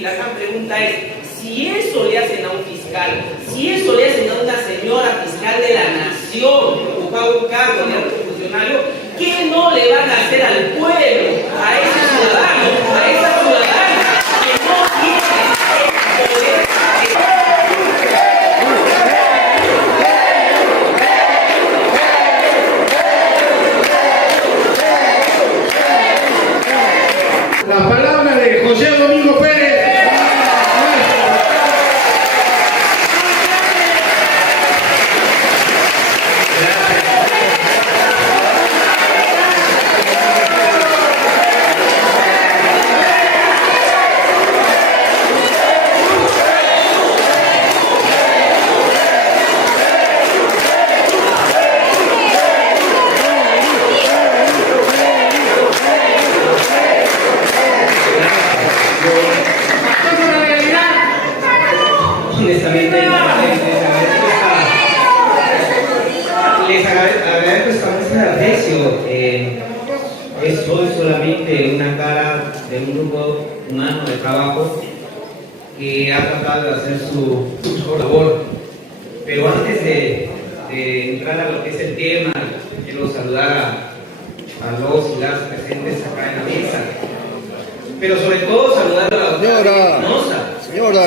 y la gran pregunta es, si eso le hacen a un fiscal, si eso le hacen a una señora fiscal de la nación, que ocupaba un cargo de alto funcionario, ¿qué no le van a hacer al pueblo, a ese ciudadano, a esa ciudadana que no tiene el poder? La palabra de José Domingo Pérez. Honestamente, les agradezco esta muestra de aprecio. Soy solamente una cara de un grupo humano de trabajo que ha tratado de hacer su labor. Pero antes de entrar a lo que es el tema, quiero saludar a los y las presentes acá en la mesa. Pero sobre todo saludar a la doctora Espinosa. Señora.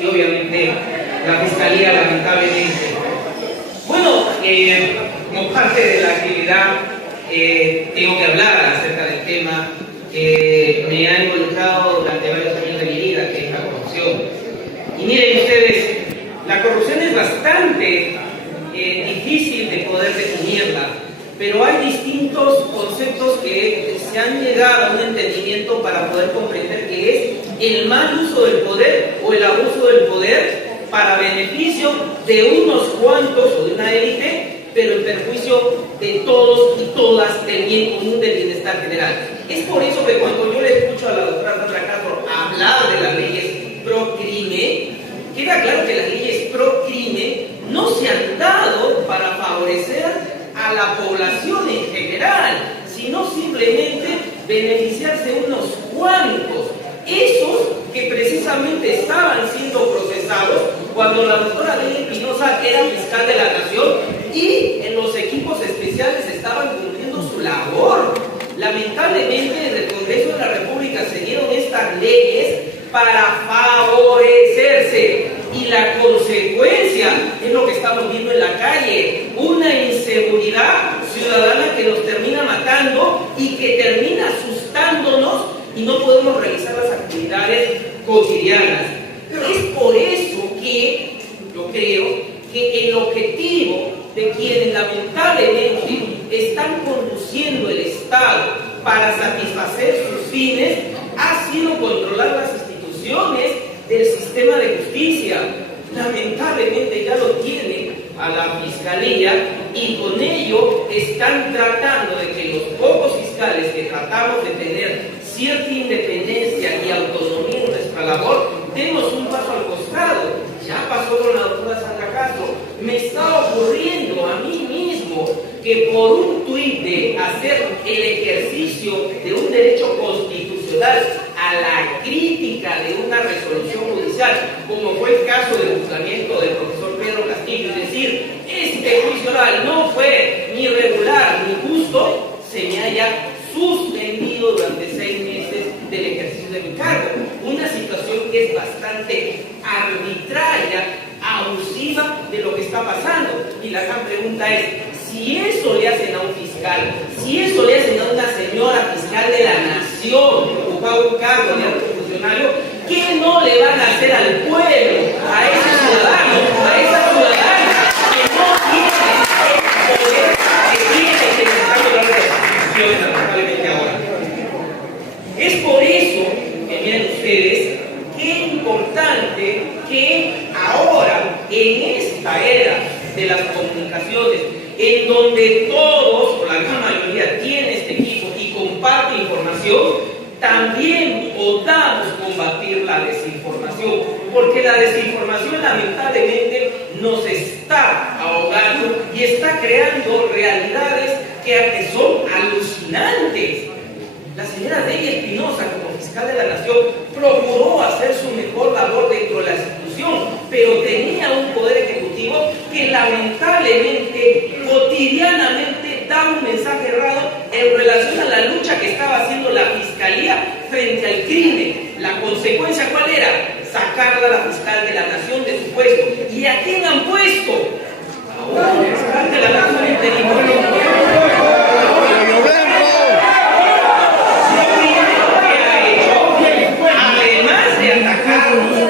Y obviamente la Fiscalía, lamentablemente. Bueno, como parte de la actividad tengo que hablar acerca del tema que me ha involucrado durante varios años de mi vida, que es la corrupción. Y miren ustedes, la corrupción es bastante difícil de poder definirla, pero hay distintos conceptos que se han llegado a un entendimiento para poder comprender que es el mal uso del poder o el abuso del poder para beneficio de unos cuantos o de una élite, pero en perjuicio de todos y todas, del bien común, del bienestar general. Es por eso que cuando yo le escucho a la doctora Sandra Castro hablar de las leyes pro-crime, queda claro que las leyes pro-crime no se han dado para favorecer a la población en general, sino simplemente beneficiarse unos cuantos, esos que precisamente estaban siendo procesados cuando la doctora Delia Espinosa era fiscal de la nación y en los equipos especiales estaban cumpliendo su labor. Lamentablemente en el Congreso de la República se dieron estas leyes para favorecerse y la consecuencia es lo que estamos viendo en la calle, una inseguridad ciudadana que nos termina matando y que termina asustándonos y no podemos realizar las actividades cotidianas. Es por eso que yo creo que el objetivo de quienes lamentablemente están conduciendo el Estado para satisfacer sus fines ha sido controlar las instituciones del sistema de justicia. Lamentablemente ya lo tienen a la Fiscalía y con ello están tratando de que los pocos fiscales que tratamos de tener cierta independencia y autonomía en nuestra labor demos un paso al costado. Ya pasó con la doctora que por un tuit de hacer el ejercicio de un derecho constitucional a la crítica de una resolución judicial, como fue el caso del juzgamiento del profesor Pedro Castillo, es decir, este juicio oral no fue ni regular ni justo, se me haya suspendido durante 6 meses del ejercicio de mi cargo. Una situación que es bastante arbitraria, abusiva de lo que está pasando. Y la gran pregunta es, si eso le hacen a un fiscal, si eso le hacen a una señora fiscal de la nación que ocupaba un cargo de alto funcionario, ¿qué no le van a hacer al pueblo, a ese ciudadano, a esa ciudadana que no tiene el poder que tiene que necesitar lograr las instituciones, lamentablemente ahora? Es por eso que miren ustedes, qué importante que ahora, en esta era de las comunicaciones, en donde todos, o la gran mayoría, tienen este equipo y comparte información, también podamos combatir la desinformación, porque la desinformación lamentablemente nos está ahogando y está creando realidades que son alucinantes. La señora Delia Espinosa, como fiscal de la Nación, procuró hacer su mejor labor dentro de la institución, pero tenía un poder ejecutivo que lamentablemente, cotidianamente, da un mensaje errado en relación a la lucha que estaba haciendo la Fiscalía frente al crimen. La consecuencia, ¿cuál era? Sacarla a la fiscal de la Nación de su puesto. ¿Y a quién han puesto? A un fiscal de la Nación interino.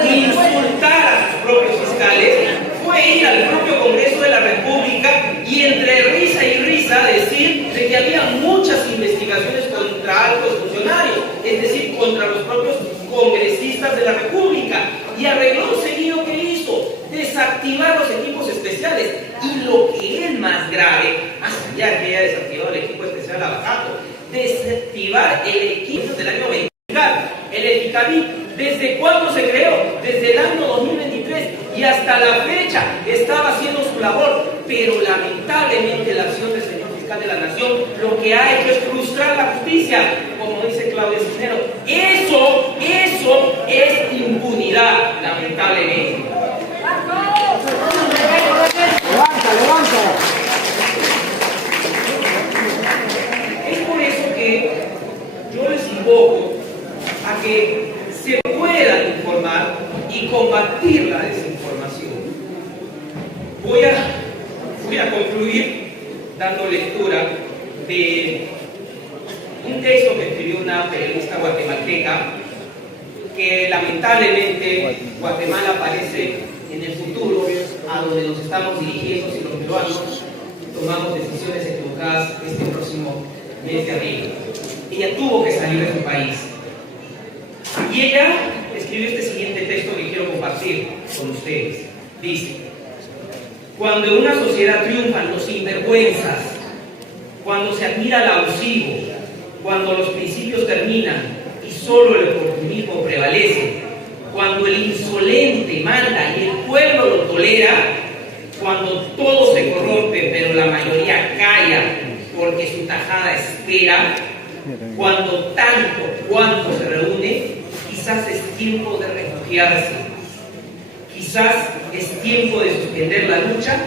Insultar a sus propios fiscales, fue ir al propio Congreso de la República y entre risa y risa decir de que había muchas investigaciones contra altos funcionarios, es decir, contra los propios congresistas de la República, y arregló seguido que hizo, desactivar los equipos especiales, y lo que es más grave, más allá que haya desactivado el equipo especial abajo, desactivar el equipo del año 20, el EPICABI. ¿Desde cuándo se creó? Desde el año 2023 y hasta la fecha estaba haciendo su labor, pero lamentablemente la acción del señor fiscal de la Nación lo que ha hecho es frustrar la justicia, como dice Claudia Cisnero. Eso es impunidad, lamentablemente. Levanta. Es por eso que yo les invoco a que se puedan informar y combatir la desinformación. Voy a concluir dando lectura de un texto que escribió una periodista guatemalteca que lamentablemente Guatemala parece en el futuro a donde nos estamos dirigiendo si los peruanos tomamos decisiones equivocadas este próximo mes de abril. Ella tuvo que salir de su país. Y ella escribió este siguiente texto que quiero compartir con ustedes. Dice: cuando en una sociedad triunfan los sinvergüenzas, cuando se admira el abusivo, cuando los principios terminan y solo el oportunismo prevalece, cuando el insolente manda y el pueblo lo tolera, cuando todo se corrompe pero la mayoría calla porque su tajada espera, cuando tanto cuanto se reúne, quizás es tiempo de refugiarse, quizás es tiempo de suspender la lucha,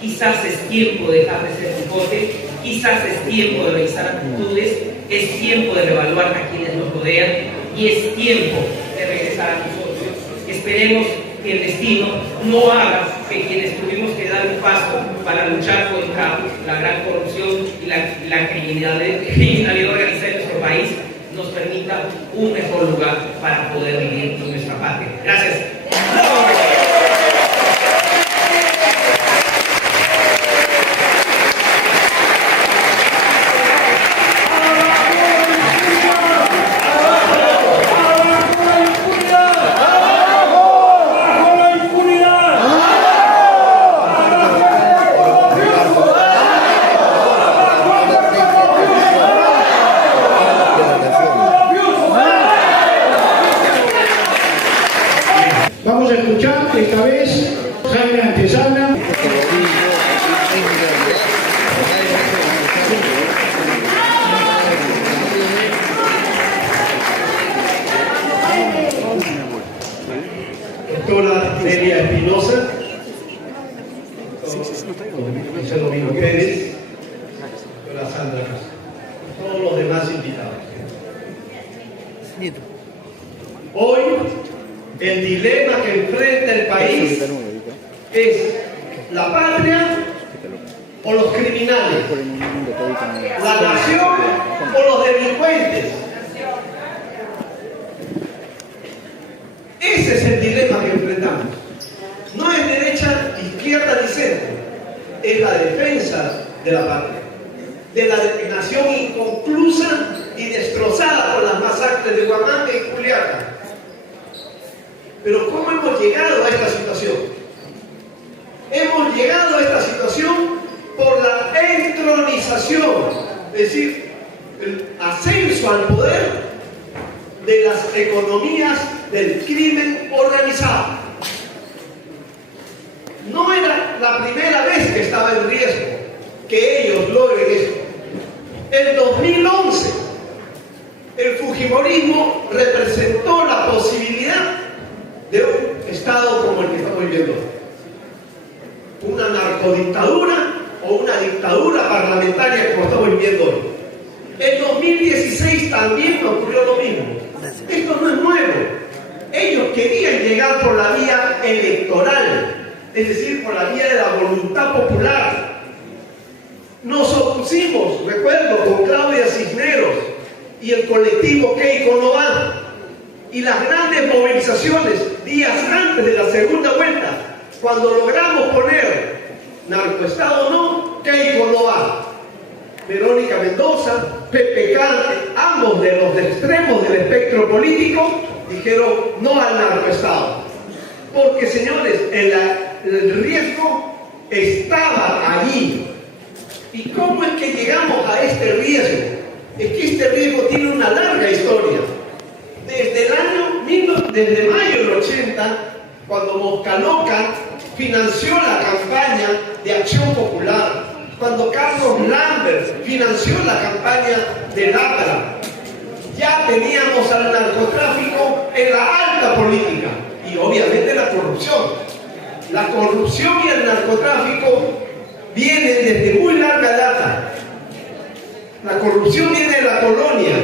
quizás es tiempo de dejar de ser chicote, quizás es tiempo de revisar actitudes, es tiempo de revaluar a quienes nos rodean y es tiempo de regresar a nosotros. Esperemos que el destino no haga que quienes tuvimos que dar un paso para luchar contra la gran corrupción y la criminalidad organizada en nuestro país nos permita un mejor lugar para poder vivir en nuestra patria. Gracias. Vamos a escuchar país es la patria o los criminales, la nación o los delincuentes. Ese es el dilema que enfrentamos. No es derecha, izquierda ni centro, es la defensa de la patria, de la nación inconclusa y destrozada por las masacres de Huamanga y Juliaca. Pero ¿cómo hemos llegado a esta situación? Hemos llegado a esta situación por la entronización, es decir, el ascenso al poder de las economías del crimen organizado. No era la primera vez que estaba en riesgo que ellos logren esto. En 2011, el fujimorismo representó la posibilidad de un Estado como el que estamos viviendo. Una narcodictadura o una dictadura parlamentaria como estamos viviendo hoy. En 2016 también ocurrió lo mismo. Esto no es nuevo. Ellos querían llegar por la vía electoral, es decir, por la vía de la voluntad popular. Nos opusimos, recuerdo, con Claudia Cisneros y el colectivo Keiko no va, y las grandes movilizaciones días antes de la segunda vuelta, cuando logramos poner narcoestado no, Keiko no va. Verónica Mendoza, Pepe Cante, ambos de los extremos del espectro político, dijeron no al narcoestado. Porque, señores, el riesgo estaba allí. ¿Y cómo es que llegamos a este riesgo? Es que este riesgo tiene una larga historia. Desde mayo del 80, cuando Moscaloca financió la campaña de Acción Popular, cuando Carlos Lambert financió la campaña del APRA, ya teníamos al narcotráfico en la alta política y obviamente la corrupción. La corrupción y el narcotráfico vienen desde muy larga data. La corrupción viene de la colonia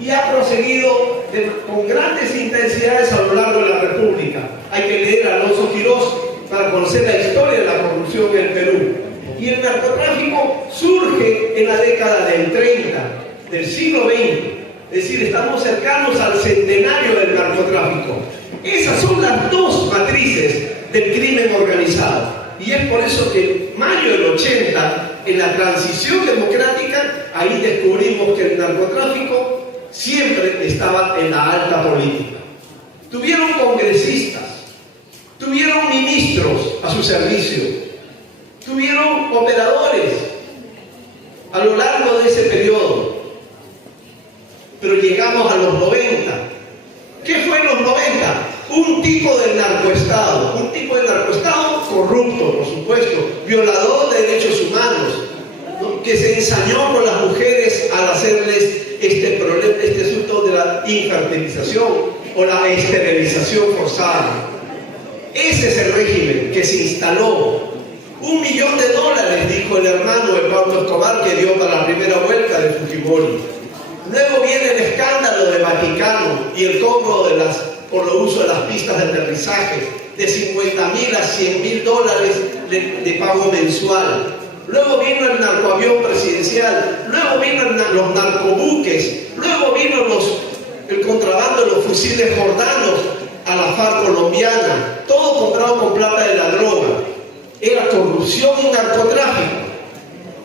y ha proseguido con grandes intensidades a lo largo de la República. Hay que leer a Alonso Quirós para conocer la historia de la corrupción en el Perú. Y el narcotráfico surge en la década del 30, del siglo XX. Es decir, estamos cercanos al centenario del narcotráfico. Esas son las dos matrices del crimen organizado. Y es por eso que en mayo del 80, en la transición democrática, ahí descubrimos que el narcotráfico siempre estaba en la alta política. Tuvieron congresistas, tuvieron ministros a su servicio, tuvieron operadores a lo largo de ese periodo. Pero llegamos a los 90. ¿Qué fue en los 90? Un tipo de narcoestado corrupto, por supuesto, violador de derechos humanos, ¿no? Que se ensañó con las mujeres al hacerles este asunto de la infertilización o la esterilización forzada. Ese es el régimen que se instaló. $1 millón, dijo el hermano de Pablo Escobar, que dio para la primera vuelta de Fujimori. Luego viene el escándalo de Vaticano y el cobro por el uso de las pistas de aterrizaje, de $50.000 a $100.000 de pago mensual. Luego vino el narcoavión presidencial, luego vino los narcobuques, luego vino el contrabando de los fusiles jordanos a la FARC colombiana, todo comprado con plata de la droga. Era corrupción y narcotráfico.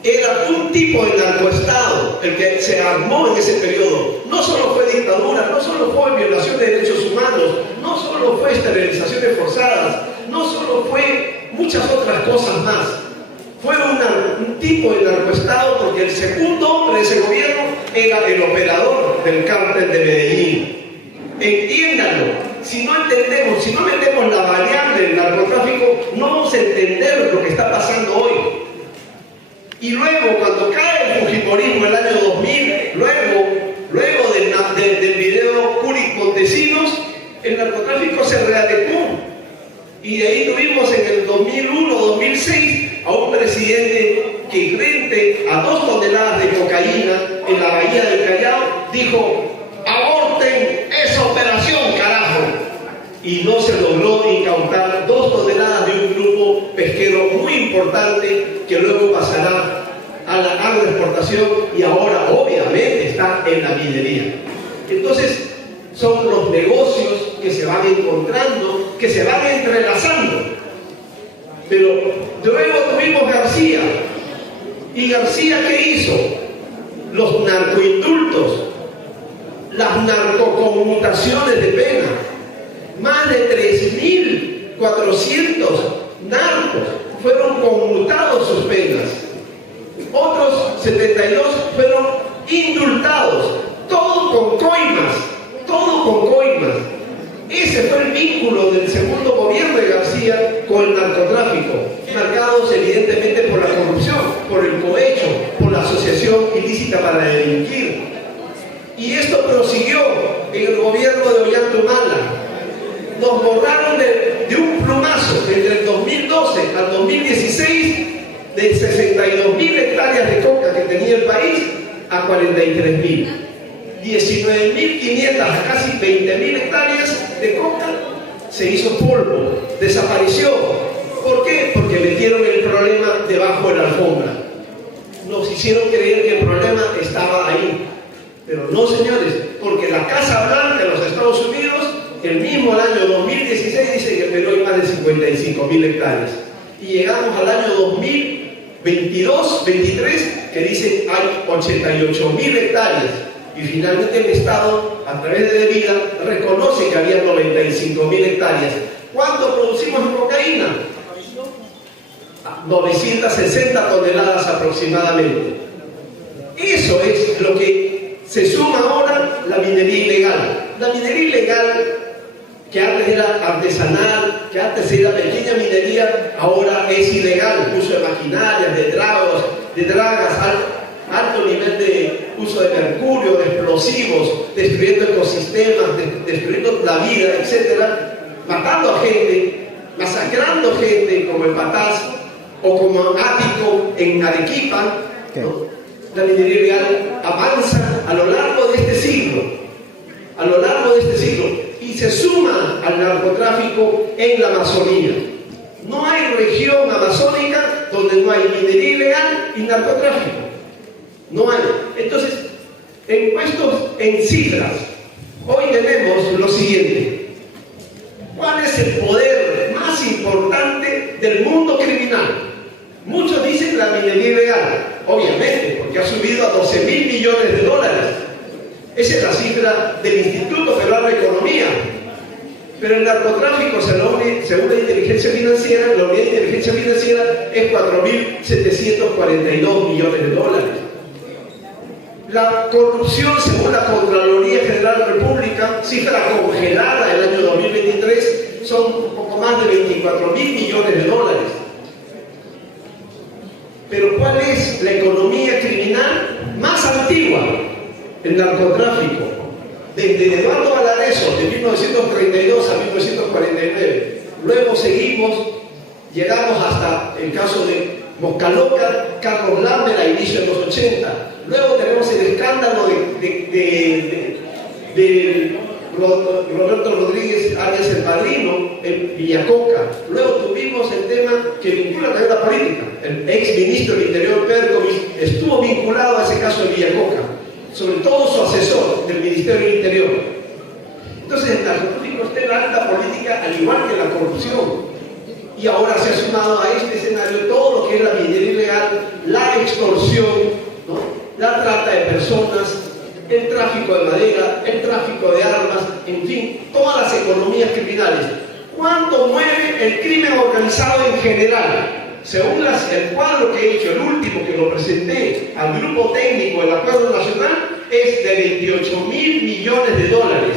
Era un tipo de narcoestado el que se armó en ese periodo. No solo fue dictadura, no solo fue violación de derechos humanos, no solo fue esterilizaciones forzadas, no solo fue muchas otras cosas más. Fue un tipo de narcoestado porque el segundo hombre de ese gobierno era el operador del cártel de Medellín. Entiéndanlo. Si no metemos la variable del narcotráfico, no vamos a entender lo que está pasando hoy. Y luego, cuando cae el fujimorismo en el año 2000, luego del video Curi Montesinos, el narcotráfico se readecuó. Y de ahí tuvimos en el 2001-2006 a un presidente que frente a 2 toneladas de cocaína en la bahía del Callao dijo: aborten esa operación, carajo. Y no se logró incautar importar 2 toneladas de un grupo pesquero muy importante que luego pasará a la agroexportación y ahora obviamente está en la minería. Entonces son los negocios que se van encontrando, que se van entrelazando. Pero luego tuvimos García. ¿Y García qué hizo? Los narcoindultos, las narcoconmutaciones de pena. Más de 3.400 narcos fueron conmutados sus penas. Otros 72 fueron indultados, todo con coimas, todo con coimas. Ese fue el vínculo del segundo gobierno de García con el narcotráfico, marcados evidentemente por la corrupción, por el cohecho, por la asociación ilícita para delinquir. Y esto prosiguió en el gobierno de Ollanta Humala. Nos borraron de un plumazo entre el 2012 al 2016 de 62.000 hectáreas de coca que tenía el país a 43.000. 19.500 a casi 20.000 hectáreas de coca se hizo polvo, desapareció. ¿Por qué? Porque metieron el problema debajo de la alfombra. Nos hicieron creer que el problema estaba ahí. Pero no, señores, porque la Casa Blanca de los Estados Unidos, el mismo año 2016, dice que en Perú hay más de 55.000 hectáreas. Y llegamos al año 2022-23, que dice hay 88.000 hectáreas. Y finalmente el Estado, a través de Debida, reconoce que había 95.000 hectáreas. ¿Cuánto producimos en cocaína? 960 toneladas aproximadamente. Eso es lo que se suma ahora la minería ilegal. La minería ilegal, que antes era artesanal, que antes era pequeña minería, ahora es ilegal. Uso de maquinarias, de dragas, alto nivel de uso de mercurio, de explosivos, destruyendo ecosistemas, destruyendo la vida, etcétera, matando a gente, masacrando gente como en Patás o como Ático en Arequipa, ¿no? La minería ilegal avanza a lo largo de este siglo, y se suma al narcotráfico en la Amazonía. No hay región amazónica donde no hay minería ilegal y narcotráfico. No hay. Entonces, puestos en cifras, hoy tenemos lo siguiente. ¿Cuál es el poder más importante del mundo criminal? Muchos dicen la minería ilegal, obviamente, porque ha subido a 12.000 millones de dólares. Esa es la cifra del Instituto Federal de Economía. Pero el narcotráfico, según la inteligencia financiera, la unidad de inteligencia financiera es 4.742 millones de dólares. La corrupción, según la Contraloría General de la República, cifra congelada el año 2023, son un poco más de 24.000 millones de dólares. Pero ¿cuál es la economía criminal más antigua? El narcotráfico. Desde Eduardo Valareso, de 1932 a 1949. Luego seguimos, llegamos hasta el caso de Moscaloca, Carlos Lambert a inicios de los 80. Luego tenemos el escándalo de Roberto Rodríguez Arias el Padrino en Villacoca. Luego tuvimos el tema que vincula también la política. El ex ministro del Interior, Perkovic, estuvo vinculado a ese caso de Villacoca, sobre todo su asesor del Ministerio del Interior. Entonces el narcotráfico está en la alta política, al igual que la corrupción. Y ahora se ha sumado a este escenario todo lo que es la minería ilegal, la extorsión, ¿no? La trata de personas, el tráfico de madera, el tráfico de armas, en fin, todas las economías criminales. ¿Cuánto mueve el crimen organizado en general? Según el cuadro que he hecho, el último que lo presenté al grupo técnico del Acuerdo Nacional, es de 28.000 millones de dólares,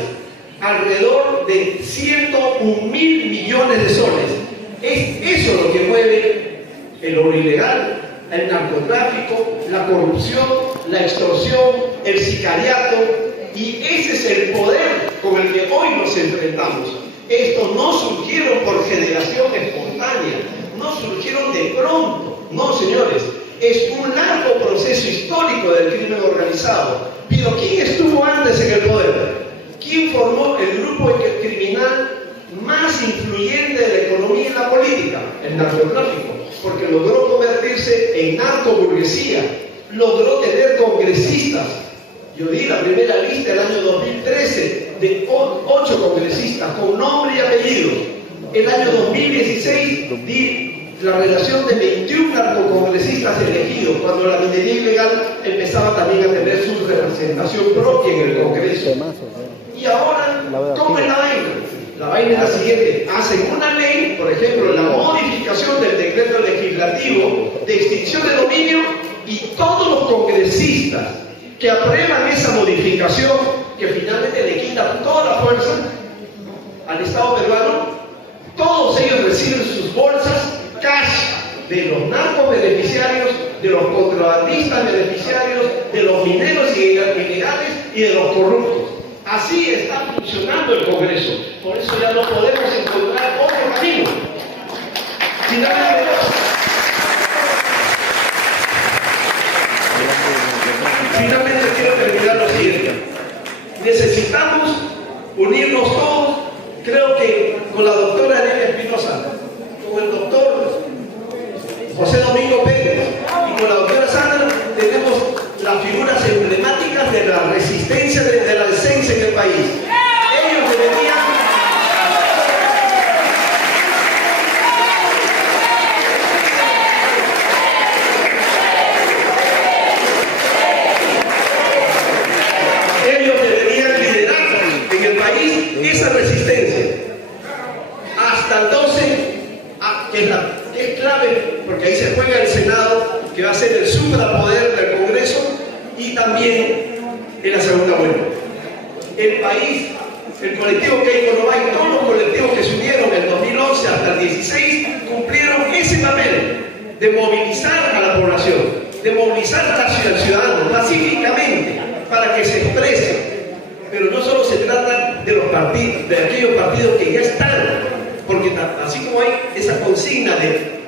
alrededor de 101.000 millones de soles. Es eso lo que mueve el oro ilegal, el narcotráfico, la corrupción, la extorsión, el sicariato, y ese es el poder con el que hoy nos enfrentamos. Estos no surgieron por generación espontánea, no surgieron de pronto, no, señores, es un largo proceso histórico del crimen organizado. Pero ¿quién estuvo antes en el poder? ¿Quién formó el grupo criminal más influyente de la economía y la política, el narcotráfico, porque logró convertirse en narcoburguesía, logró tener congresistas. Yo di la primera lista del año 2013 de 8 congresistas con nombre y apellido. El año 2016 di la relación de 21 narcocongresistas elegidos, cuando la minería ilegal empezaba también a tener su representación propia en el Congreso. Y ahora, ¿cómo es la vaina? La vaina es la siguiente: hacen una ley, por ejemplo, la modificación del decreto legislativo de extinción de dominio, y todos los congresistas que aprueban esa modificación, que finalmente le quita toda la fuerza al Estado peruano, todos ellos reciben sus bolsas cash de los narcos beneficiarios, de los contrabandistas beneficiarios, de los mineros ilegales y de los corruptos. Así está funcionando el Congreso. Por eso ya no podemos encontrar otro camino. Finalmente quiero terminar lo siguiente. Necesitamos unirnos todos. Creo que con la doctora Elena Espinosa, con el doctor José Domingo Pérez y con la doctora Sandra tenemos las figuras emblemáticas de la resistencia de la decencia en el país. Ellos deberían liderar en el país esa resistencia. Hasta el 12, que es clave, porque ahí se juega el Senado, que va a ser el suprapoder del Congreso, y también en la segunda vuelta. El país, el colectivo Keiko Novay, todos los colectivos que se unieron en el 2011 hasta el 16, cumplieron ese papel de movilizar a la población, de movilizar al ciudadano pacíficamente para que se exprese. Pero no solo se trata de los partidos, de aquellos partidos que ya están, porque así como hay esa consigna de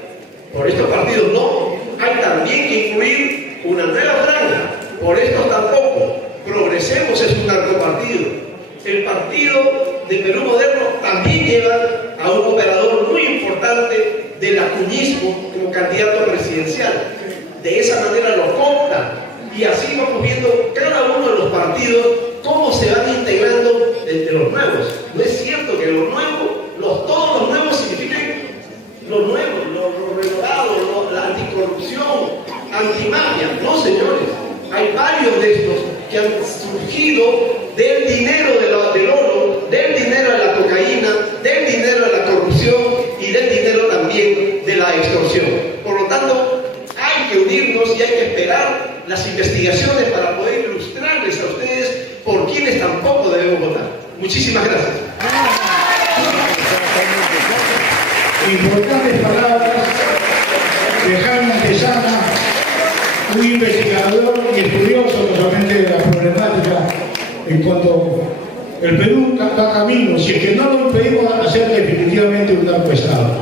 por estos partidos no, hay también que incluir una nueva franja. Por estos tampoco. Progresemos es un narcopartido. El partido de Perú Moderno también lleva a un operador muy importante del acuñismo como candidato presidencial. De esa manera lo compra, y así vamos viendo cada uno de los partidos cómo se van integrando entre los nuevos. No es cierto que los nuevos, todos los nuevos significan los nuevos, los renovados, la anticorrupción, antimafia. No, señores. Hay varios de estos que han surgido del dinero del oro, del dinero de la cocaína, del dinero de la corrupción y del dinero también de la extorsión. Por lo tanto, hay que unirnos y hay que esperar las investigaciones para poder ilustrarles a ustedes por quienes tampoco debemos votar. Muchísimas gracias. Importantes palabras de Jaime Antesana, un investigador y estudioso no solamente de la problemática en cuanto el Perú va camino, si es que no lo impedimos, a ser definitivamente un narcoestado.